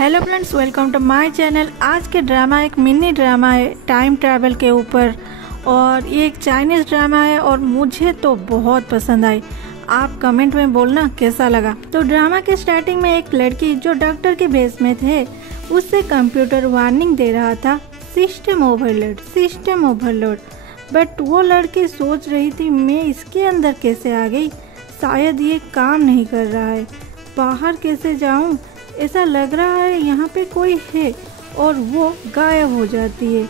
Hello friends, welcome to my channel. आज के drama एक मिनी ड्रामा है टाइम ट्रैवल के ऊपर, और ये एक चाइनीज़ ड्रामा है और मुझे तो बहुत पसंद आई। आप कमेंट में बोलना कैसा लगा। तो ड्रामा के स्टार्टिंग में एक लड़की जो डॉक्टर के भेस में थे, उससे कंप्यूटर वार्निंग दे रहा था, सिस्टम ओवरलोड। बट वो लड़की सोच रही थी, मैं इसके अंदर कैसे आ गई, शायद ये काम नहीं कर रहा है, बाहर कैसे जाऊं, ऐसा लग रहा है यहाँ पे कोई है, और वो गायब हो जाती है।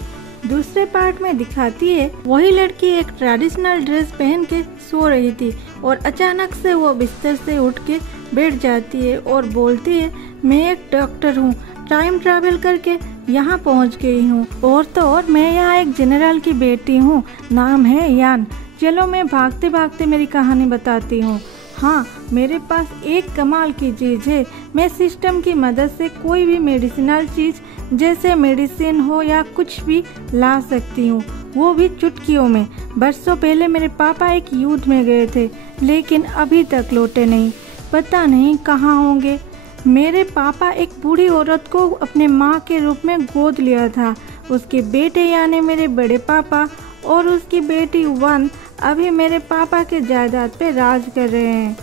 दूसरे पार्ट में दिखाती है वही लड़की एक ट्रेडिशनल ड्रेस पहन के सो रही थी और अचानक से वो बिस्तर से उठ के बैठ जाती है और बोलती है, मैं एक डॉक्टर हूँ, टाइम ट्रैवल करके यहाँ पहुँच गई हूँ, और तो और मैं यहाँ एक जनरल की बेटी हूँ, नाम है यान। चलो मैं भागते भागते मेरी कहानी बताती हूँ। हाँ, मेरे पास एक कमाल की चीज़ है, मैं सिस्टम की मदद से कोई भी मेडिसिनल चीज़ जैसे मेडिसिन हो या कुछ भी ला सकती हूँ, वो भी चुटकियों में। बरसों पहले मेरे पापा एक युद्ध में गए थे, लेकिन अभी तक लौटे नहीं, पता नहीं कहाँ होंगे। मेरे पापा एक बूढ़ी औरत को अपने माँ के रूप में गोद लिया था। उसके बेटे यानी मेरे बड़े पापा और उसकी बेटी वन अभी मेरे पापा के जायदाद पे राज कर रहे हैं।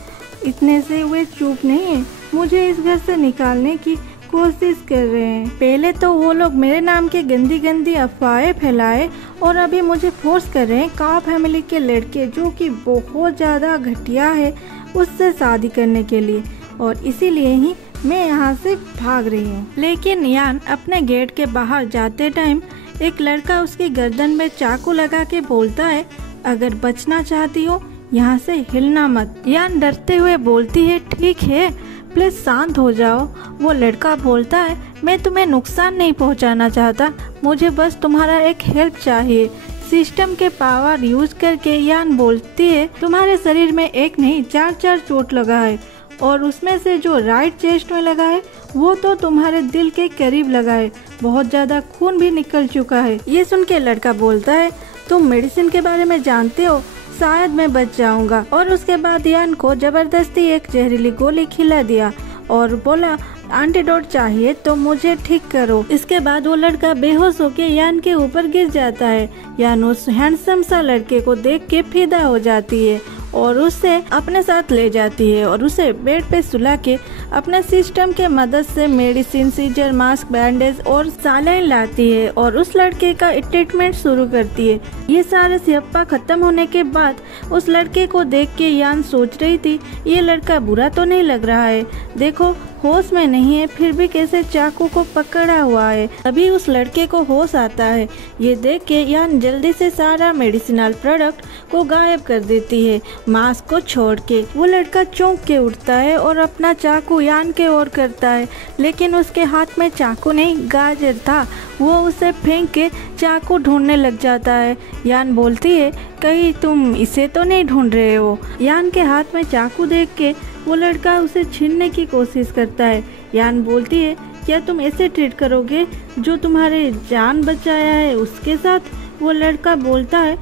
इतने से वे चुप नहीं है, मुझे इस घर से निकालने की कोशिश कर रहे हैं। पहले तो वो लोग मेरे नाम की गंदी गंदी अफवाहें फैलाए और अभी मुझे फोर्स कर रहे हैं काव फैमिली के लड़के जो कि बहुत ज़्यादा घटिया है उससे शादी करने के लिए, और इसीलिए ही मैं यहाँ से भाग रही हूँ। लेकिन यान अपने गेट के बाहर जाते टाइम एक लड़का उसकी गर्दन में चाकू लगा के बोलता है, अगर बचना चाहती हो यहाँ से हिलना मत। यान डरते हुए बोलती है, ठीक है, प्लीज शांत हो जाओ। वो लड़का बोलता है, मैं तुम्हें नुकसान नहीं पहुँचाना चाहता, मुझे बस तुम्हारा एक हेल्प चाहिए। सिस्टम के पावर यूज करके यान बोलती है, तुम्हारे शरीर में एक नहीं 4 चोट लगा है, और उसमें से जो राइट चेस्ट में लगा है वो तो तुम्हारे दिल के करीब लगा है, बहुत ज्यादा खून भी निकल चुका है। ये सुन के लड़का बोलता है, तुम मेडिसिन के बारे में जानते हो, शायद मैं बच जाऊंगा। और उसके बाद यान को जबरदस्ती एक जहरीली गोली खिला दिया और बोला, एंटीडोट चाहिए तो मुझे ठीक करो। इसके बाद वो लड़का बेहोश होके यान के ऊपर गिर जाता है। यान उस हैंडसम सा लड़के को देख के फिदा हो जाती है और उससे अपने साथ ले जाती है और उसे बेड पे सुला के अपने सिस्टम के मदद से मेडिसिन, सीजर, मास्क, बैंडेज और सलाइन लाती है और उस लड़के का ट्रीटमेंट शुरू करती है। ये सारे सियप्पा खत्म होने के बाद उस लड़के को देख के यान सोच रही थी, ये लड़का बुरा तो नहीं लग रहा है, देखो होश में नहीं है फिर भी कैसे चाकू को पकड़ा हुआ है। अभी उस लड़के को होश आता है। ये देख के यान जल्दी से सारा मेडिसिनल प्रोडक्ट को गायब कर देती है, मास्क को छोड़ के। वो लड़का चौंक के उठता है और अपना चाकू यान के ओर करता है, लेकिन उसके हाथ में चाकू नहीं गाजर था। वो उसे फेंक के चाकू ढूंढने लग जाता है। यान बोलती है, कहीं तुम इसे तो नहीं ढूंढ रहे हो। यान के हाथ में चाकू देख के वो लड़का उसे छीनने की कोशिश करता है। यान बोलती है, क्या तुम ऐसे ट्रीट करोगे जो तुम्हारे जान बचाया है उसके साथ? वो लड़का बोलता है,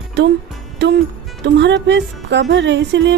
तुम्हारा फेस कवर है, इसीलिए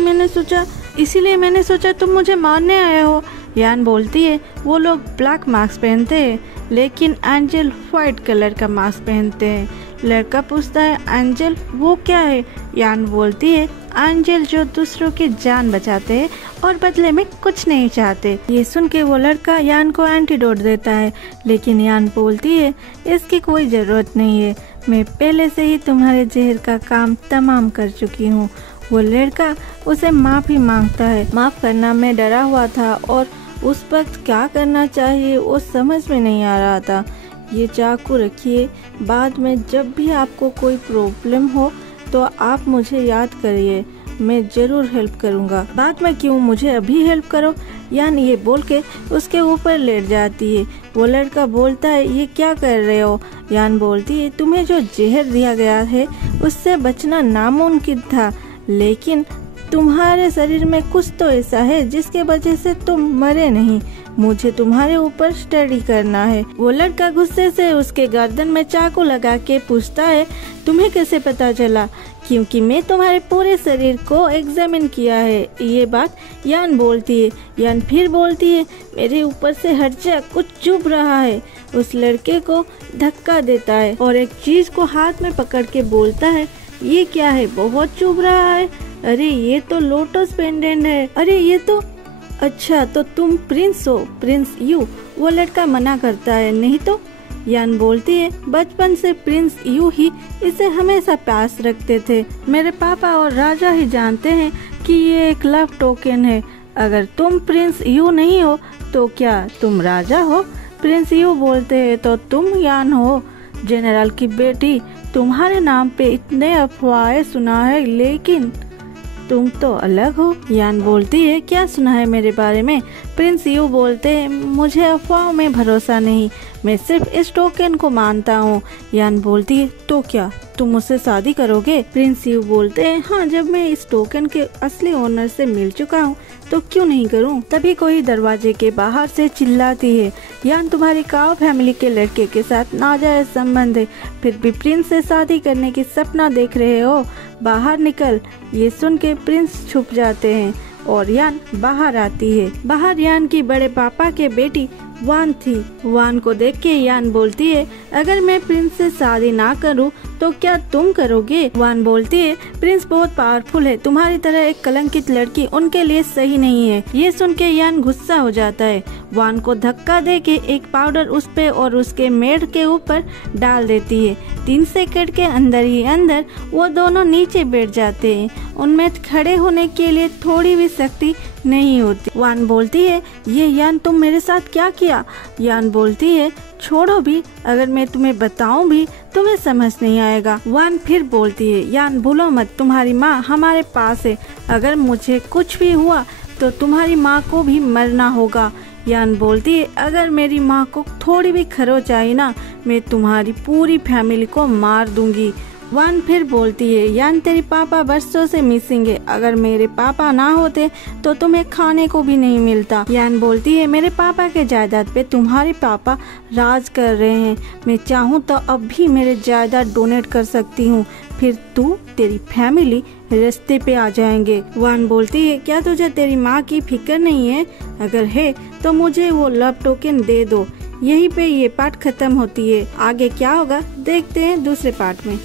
मैंने सोचा तुम मुझे मारने आए हो। यान बोलती है, वो लोग ब्लैक मास्क पहनते हैं लेकिन एंजल व्हाइट कलर का मास्क पहनते हैं। लड़का पूछता है, एंजल वो क्या है? यान बोलती है, एंजल जो दूसरों की जान बचाते हैं और बदले में कुछ नहीं चाहते। ये सुन के वो लड़का यान को एंटीडोट देता है, लेकिन यान बोलती है, इसकी कोई ज़रूरत नहीं है, मैं पहले से ही तुम्हारे जहर का काम तमाम कर चुकी हूँ। वो लड़का उसे माफ़ी मांगता है। माफ़ करना मैं डरा हुआ था और उस वक्त क्या करना चाहिए वो समझ में नहीं आ रहा था। ये चाकू रखिए, बाद में जब भी आपको कोई प्रॉब्लम हो तो आप मुझे याद करिए, मैं ज़रूर हेल्प करूँगा। बाद में क्यों, मुझे अभी हेल्प करो। यान ये बोल के उसके ऊपर लेट जाती है। वो लड़का बोलता है, ये क्या कर रहे हो? यान बोलती है, तुम्हें जो जहर दिया गया है उससे बचना नामुमकिन था, लेकिन तुम्हारे शरीर में कुछ तो ऐसा है जिसके वजह से तुम मरे नहीं। मुझे तुम्हारे ऊपर स्टडी करना है। वो लड़का गुस्से से उसके गर्दन में चाकू लगा के पूछता है, तुम्हें कैसे पता चला? क्योंकि मैं तुम्हारे पूरे शरीर को एग्जामिन किया है। ये बात यान बोलती है। यान फिर बोलती है, मेरे ऊपर से हट जा, कुछ चुभ रहा है। उस लड़के को धक्का देता है और एक चीज को हाथ में पकड़ के बोलता है, ये क्या है? बहुत चुभ रहा है। अरे ये तो लोटस पेंडेंट है। अरे ये तो, अच्छा तो तुम प्रिंस हो, प्रिंस यू। वो लड़का मना करता है, नहीं तो। यान बोलती है, बचपन से प्रिंस यू ही इसे हमेशा पास रखते थे। मेरे पापा और राजा ही जानते हैं कि ये एक लव टोकन है। अगर तुम प्रिंस यू नहीं हो तो क्या तुम राजा हो? प्रिंस यू बोलते हैं, तो तुम यान हो, जनरल की बेटी। तुम्हारे नाम पे इतने अफवाहें सुना है, लेकिन तुम तो अलग हो। यान बोलती है, क्या सुना है मेरे बारे में? प्रिंस यू बोलते हैं, मुझे अफवाहों में भरोसा नहीं, मैं सिर्फ इस टोकन को मानता हूँ। यान बोलती है, तो क्या तुम मुझसे शादी करोगे? प्रिंस यू बोलते हैं, हाँ, जब मैं इस टोकन के असली ओनर से मिल चुका हूँ तो क्यों नहीं करूँ। तभी कोई दरवाजे के बाहर से चिल्लाती है, यान तुम्हारी काओ फैमिली के लड़के के साथ नाजायज संबंध है, फिर भी प्रिंस से शादी करने की सपना देख रहे हो, बाहर निकल। ये सुन के प्रिंस छुप जाते हैं और यान बाहर आती है। बाहर यान की बड़े पापा के बेटी वान थी। वान को देख के यान बोलती है, अगर मैं प्रिंस से शादी ना करूं तो क्या तुम करोगे? वान बोलती है, प्रिंस बहुत पावरफुल है, तुम्हारी तरह एक कलंकित लड़की उनके लिए सही नहीं है। ये सुन के यान गुस्सा हो जाता है। वान को धक्का दे के एक पाउडर उस पे और उसके मेड के ऊपर डाल देती है। 3 सेकंड के अंदर ही अंदर वो दोनों नीचे बैठ जाते हैं। उनमें खड़े होने के लिए थोड़ी भी शक्ति नहीं होती। वान बोलती है, ये यान तुम मेरे साथ क्या किया? यान बोलती है, छोड़ो भी, अगर मैं तुम्हें बताऊं भी तुम्हें समझ नहीं आएगा। वान फिर बोलती है, यान भूलो मत, तुम्हारी माँ हमारे पास है, अगर मुझे कुछ भी हुआ तो तुम्हारी माँ को भी मरना होगा। यान बोलती है, अगर मेरी माँ को थोड़ी भी खरोच आई ना, मैं तुम्हारी पूरी फैमिली को मार दूंगी। वान फिर बोलती है, यान तेरे पापा बरसों से मिसिंग है, अगर मेरे पापा ना होते तो तुम्हें खाने को भी नहीं मिलता। यान बोलती है, मेरे पापा के जायदाद पे तुम्हारे पापा राज कर रहे हैं, मैं चाहूँ तो अब भी मेरे जायदाद डोनेट कर सकती हूँ, फिर तू तेरी फैमिली रास्ते पे आ जाएंगे। वान बोलती है, क्या तुझे तेरी माँ की फिक्र नहीं है? अगर है तो मुझे वो लव टोकन दे दो। यहीं पे ये पार्ट खत्म होती है। आगे क्या होगा देखते हैं दूसरे पार्ट में।